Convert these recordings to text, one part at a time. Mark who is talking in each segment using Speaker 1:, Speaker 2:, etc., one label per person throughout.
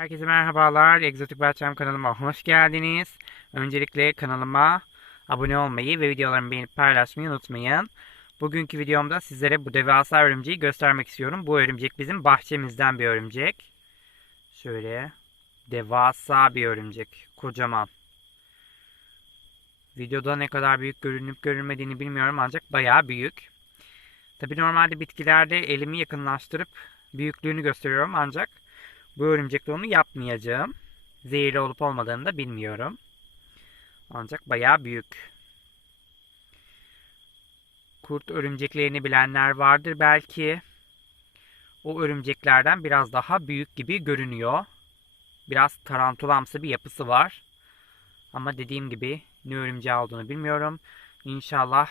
Speaker 1: Herkese merhabalar. Egzotik Bahçem kanalıma hoş geldiniz. Öncelikle kanalıma abone olmayı ve videolarımı beğenip paylaşmayı unutmayın. Bugünkü videomda sizlere bu devasa örümceği göstermek istiyorum. Bu örümcek bizim bahçemizden bir örümcek. Şöyle devasa bir örümcek. Kocaman. Videoda ne kadar büyük görünüp görünmediğini bilmiyorum ancak bayağı büyük. Tabi normalde bitkilerde elimi yakınlaştırıp büyüklüğünü gösteriyorum ancak bu örümcekle onu yapmayacağım. Zehirli olup olmadığını da bilmiyorum. Ancak bayağı büyük. Kurt örümceklerini bilenler vardır belki. O örümceklerden biraz daha büyük gibi görünüyor. Biraz tarantulamsı bir yapısı var. Ama dediğim gibi ne örümceği olduğunu bilmiyorum. İnşallah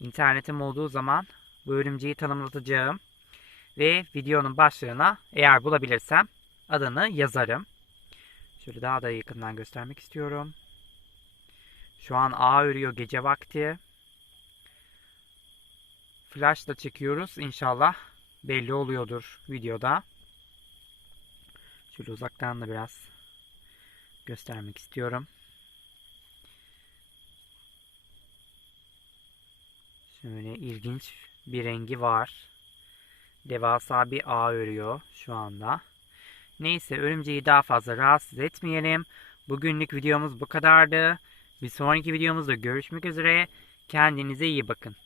Speaker 1: internetim olduğu zaman bu örümceği tanımlatacağım. Ve videonun başlığına eğer bulabilirsem adını yazarım. Şöyle daha da yakından göstermek istiyorum. Şu an ağ örüyor gece vakti. Flash da çekiyoruz. İnşallah belli oluyordur videoda. Şöyle uzaktan da biraz göstermek istiyorum. Şöyle ilginç bir rengi var. Devasa bir ağ örüyor şu anda. Neyse örümceği daha fazla rahatsız etmeyelim. Bugünlük videomuz bu kadardı. Bir sonraki videomuzda görüşmek üzere. Kendinize iyi bakın.